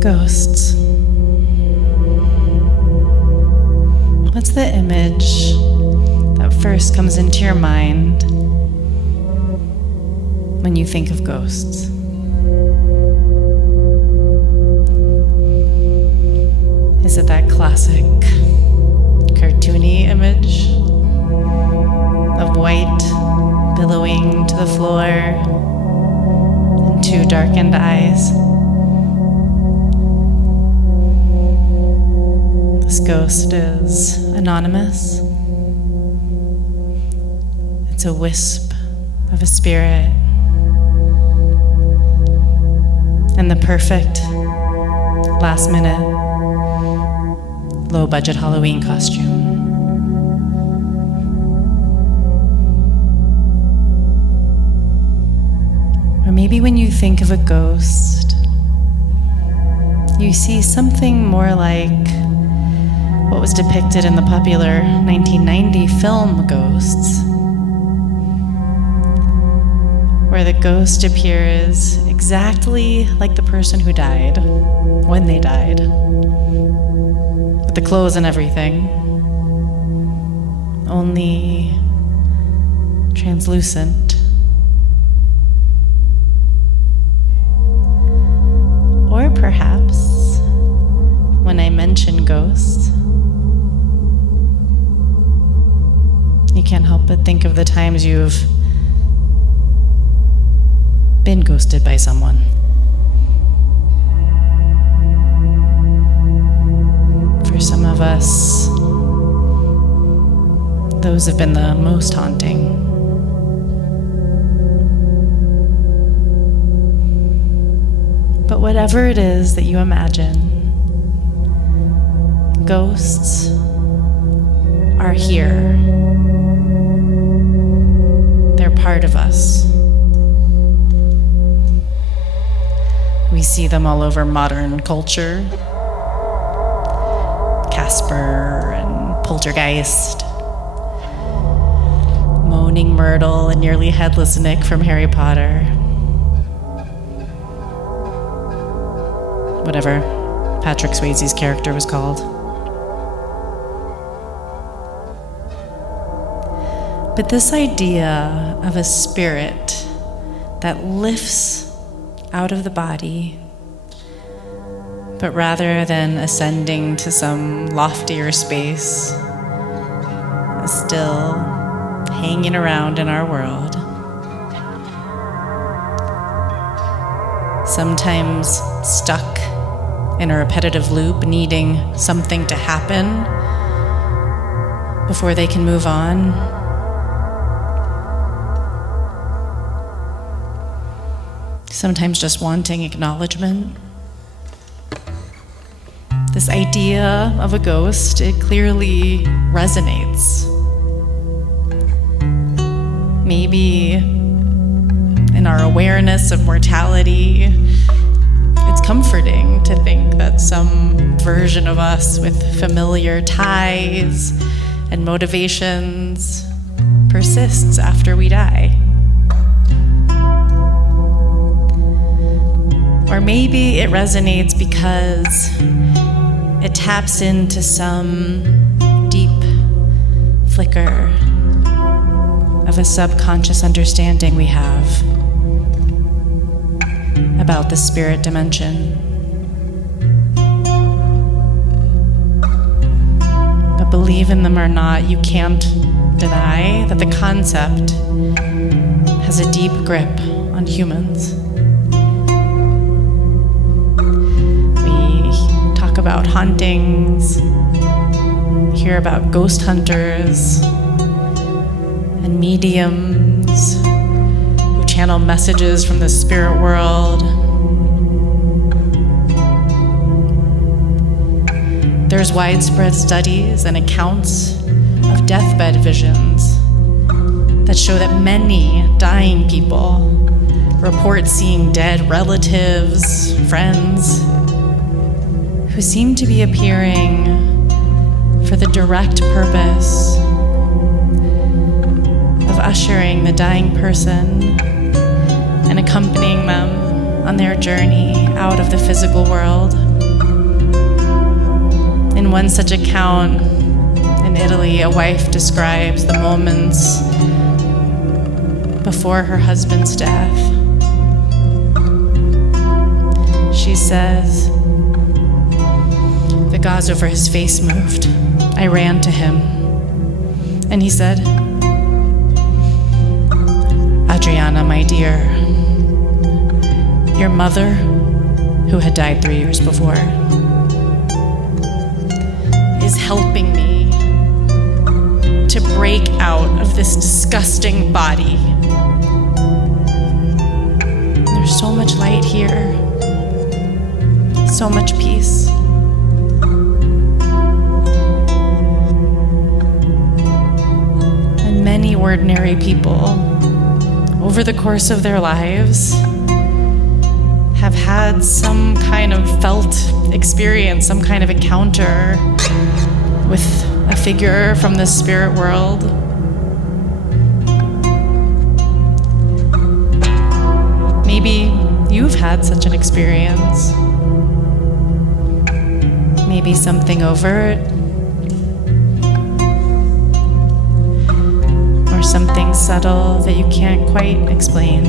Ghosts. What's the image that first comes into your mind when you think of ghosts? Is it that classic cartoony image of white billowing to the floor and two darkened eyes? This ghost is anonymous. It's a wisp of a spirit in the perfect last minute low budget Halloween costume. Or maybe when you think of a ghost, you see something more like what was depicted in the popular 1990 film Ghosts, where the ghost appears exactly like the person who died when they died, with the clothes and everything, only translucent. Or perhaps, when I mention ghosts, you can't help but think of the times you've been ghosted by someone. For some of us, those have been the most haunting. But whatever it is that you imagine, ghosts are here. They're part of us. We see them all over modern culture. Casper and Poltergeist, Moaning Myrtle and Nearly Headless Nick from Harry Potter. Whatever Patrick Swayze's character was called. But this idea of a spirit that lifts out of the body, but rather than ascending to some loftier space, is still hanging around in our world. Sometimes stuck in a repetitive loop, needing something to happen before they can move on. Sometimes just wanting acknowledgement. This idea of a ghost, it clearly resonates. Maybe in our awareness of mortality, it's comforting to think that some version of us with familiar ties and motivations persists after we die. Or maybe it resonates because it taps into some deep flicker of a subconscious understanding we have about the spirit dimension. But believe in them or not, you can't deny that the concept has a deep grip on humans. About hauntings, hear about ghost hunters and mediums who channel messages from the spirit world. There's widespread studies and accounts of deathbed visions that show that many dying people report seeing dead relatives, friends, who seem to be appearing for the direct purpose of ushering the dying person and accompanying them on their journey out of the physical world. In one such account in Italy, a wife describes the moments before her husband's death. She says, "The gauze over his face moved. I ran to him, and he said, 'Adriana, my dear, your mother, who had died 3 years before, is helping me to break out of this disgusting body. There's so much light here, so much peace.'" And many ordinary people, over the course of their lives, have had some kind of felt experience, some kind of encounter with a figure from the spirit world. Maybe you've had such an experience. Maybe something overt, or something subtle that you can't quite explain.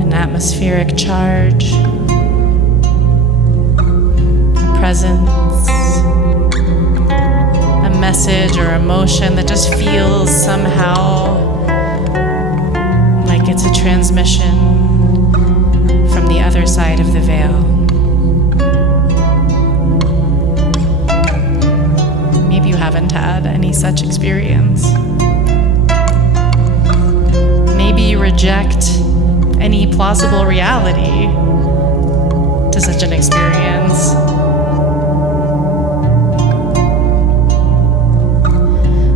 An atmospheric charge, a presence, a message or emotion that just feels somehow like it's a transmission from the other side of the veil. Maybe you haven't had any such experience. Maybe you reject any plausible reality to such an experience.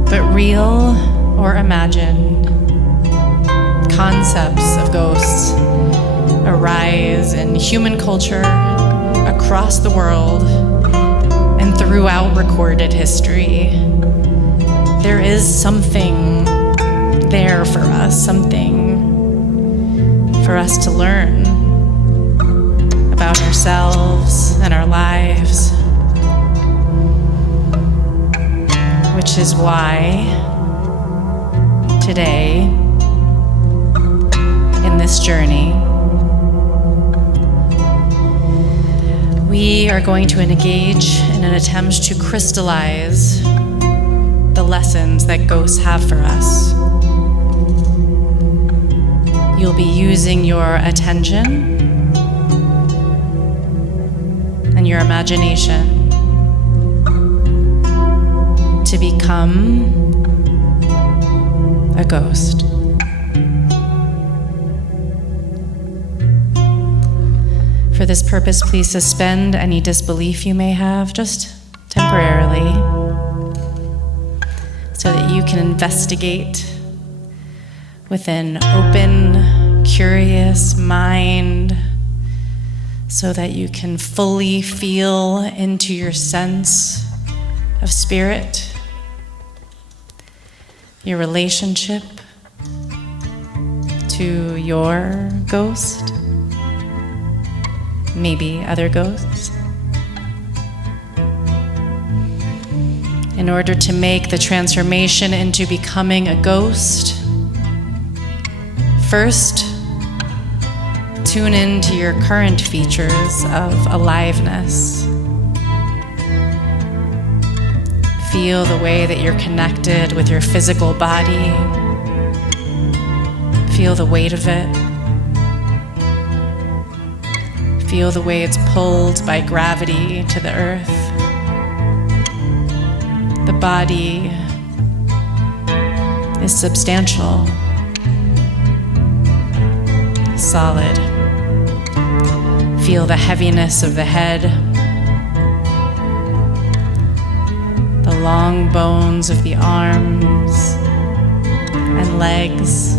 But real or imagined concepts of ghosts arise in human culture across the world and throughout recorded history. There is something there for us, something for us to learn about ourselves and our lives, which is why today, in this journey, we are going to engage in an attempt to crystallize the lessons that ghosts have for us. You'll be using your attention and your imagination to become a ghost. For this purpose, please suspend any disbelief you may have, just temporarily, so that you can investigate with an open, curious mind, so that you can fully feel into your sense of spirit, your relationship to your ghost, maybe other ghosts. In order to make the transformation into becoming a ghost, first, tune into your current features of aliveness. Feel the way that you're connected with your physical body. Feel the weight of it. Feel the way it's pulled by gravity to the earth. The body is substantial, solid. Feel the heaviness of the head, the long bones of the arms and legs,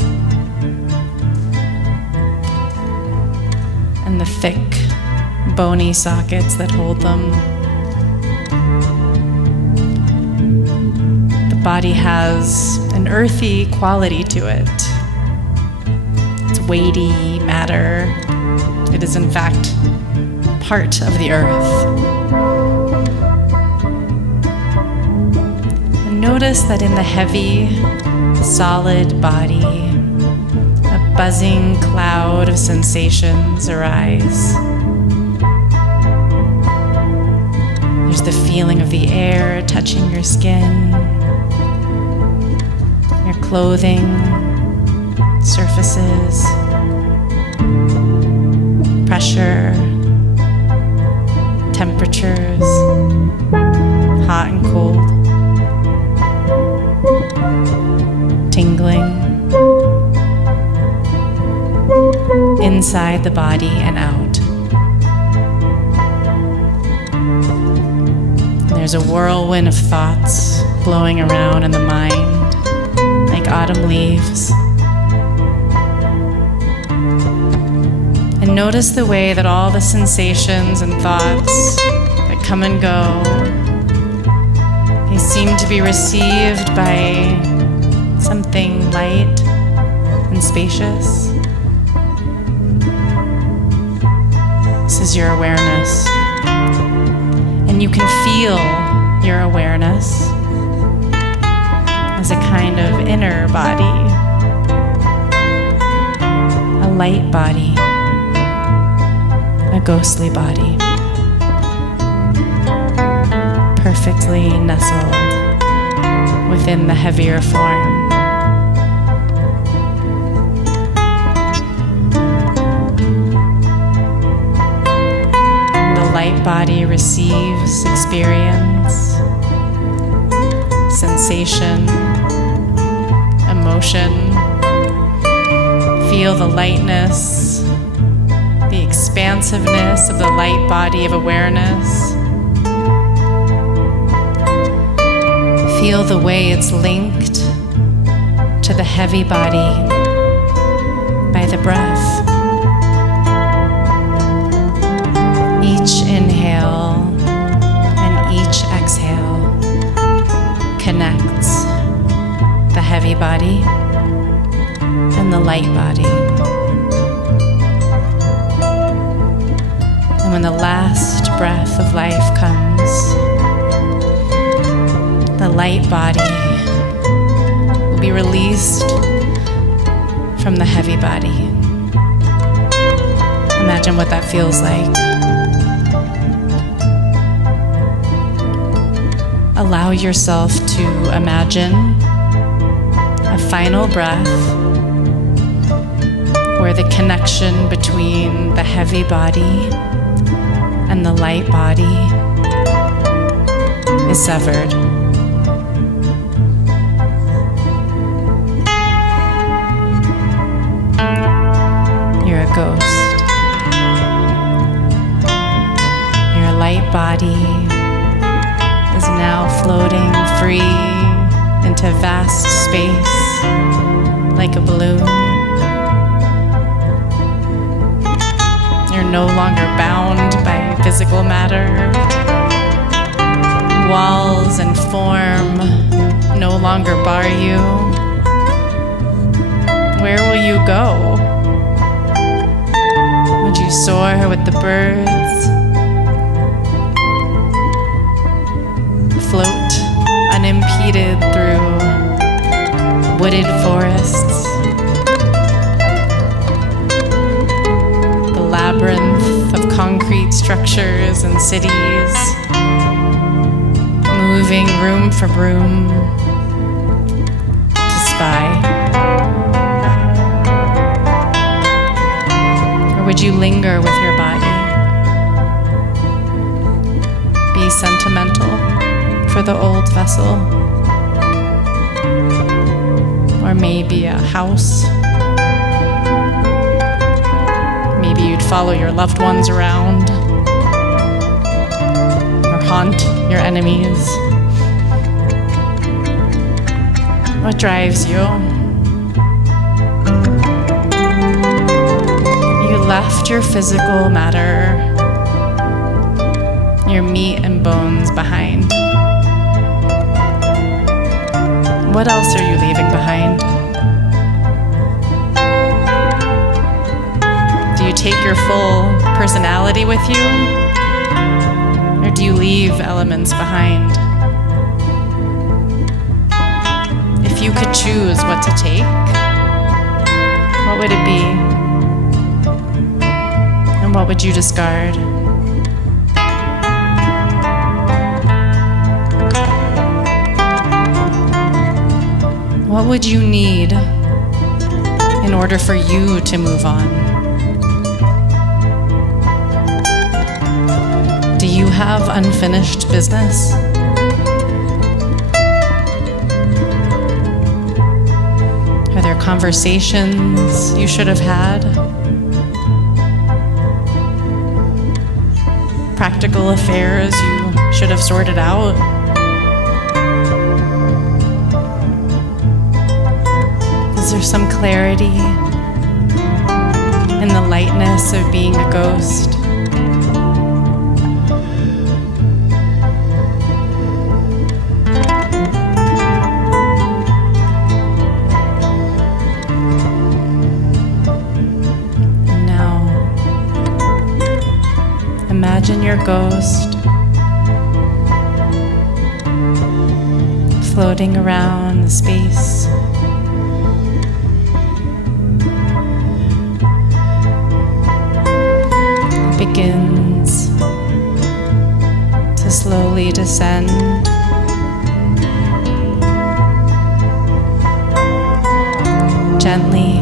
and the thick, bony sockets that hold them. The body has an earthy quality to it. It's weighty matter. It is, in fact, part of the earth. And notice that in the heavy, solid body, a buzzing cloud of sensations arise. There's the feeling of the air touching your skin, your clothing, surfaces, pressure, temperatures, hot and cold, tingling, inside the body and out. There's a whirlwind of thoughts blowing around in the mind like autumn leaves. And notice the way that all the sensations and thoughts that come and go, they seem to be received by something light and spacious. This is your awareness. And you can feel your awareness as a kind of inner body, a light body, a ghostly body, perfectly nestled within the heavier form. The light body receives experience, sensation, emotion. Feel the lightness, the expansiveness of the light body of awareness. Feel the way it's linked to the heavy body by the breath. Each inhale and each exhale connects the heavy body and the light body. And when the last breath of life comes, the light body will be released from the heavy body. Imagine what that feels like. Allow yourself to imagine a final breath where the connection between the heavy body and the light body is severed. You're a ghost. Your light body is now floating free into vast space like a balloon. You're no longer bound by physical matter. Walls and form no longer bar you. Where will you go? Would you soar with the birds? Float unimpeded through wooded forests, the labyrinth of concrete structures and cities, moving room for room to spy? Or would you linger with your body? Be sentimental for the old vessel, or maybe a house. Maybe you'd follow your loved ones around, or haunt your enemies. What drives you? You left your physical matter, your meat and bones behind. What else are you leaving behind? Do you take your full personality with you? Or do you leave elements behind? If you could choose what to take, what would it be? And what would you discard? What would you need in order for you to move on? Do you have unfinished business? Are there conversations you should have had? Practical affairs you should have sorted out? Is there some clarity in the lightness of being a ghost? And now, imagine your ghost floating around the space. Begins to slowly descend, gently,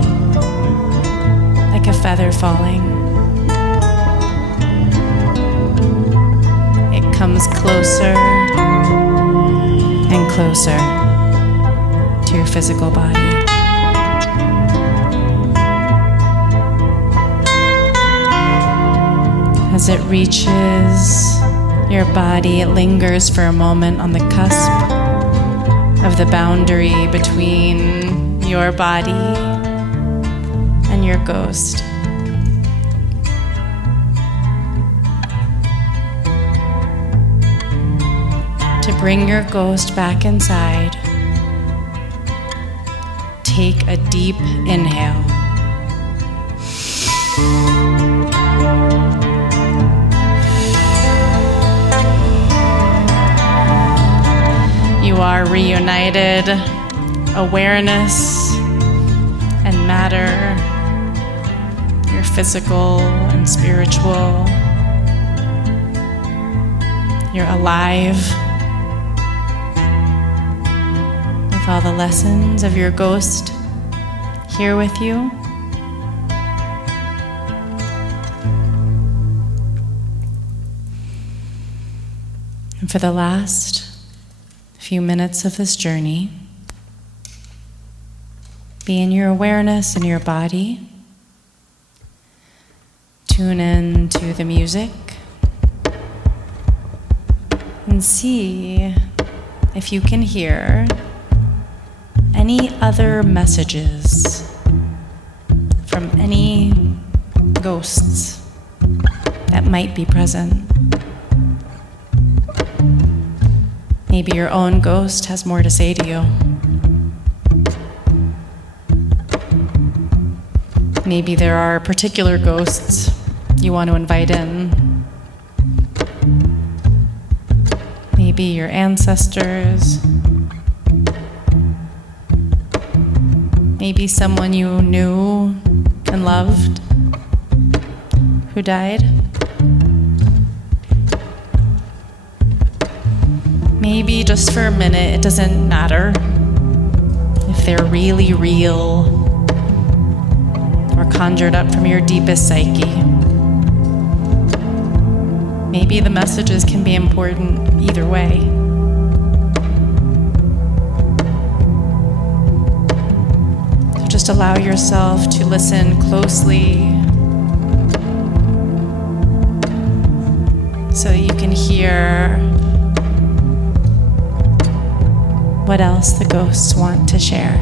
like a feather falling. It comes closer and closer to your physical body. As it reaches your body, it lingers for a moment on the cusp of the boundary between your body and your ghost. To bring your ghost back inside, take a deep inhale. You are reunited, awareness and matter, your physical and spiritual. You're alive with all the lessons of your ghost here with you. And for the last few minutes of this journey, be in your awareness in your body. Tune in to the music and see if you can hear any other messages from any ghosts that might be present. Maybe your own ghost has more to say to you. Maybe there are particular ghosts you want to invite in. Maybe your ancestors. Maybe someone you knew and loved who died. Maybe just for a minute, it doesn't matter if they're really real or conjured up from your deepest psyche. Maybe the messages can be important either way. So just allow yourself to listen closely so that you can hear what else the ghosts want to share.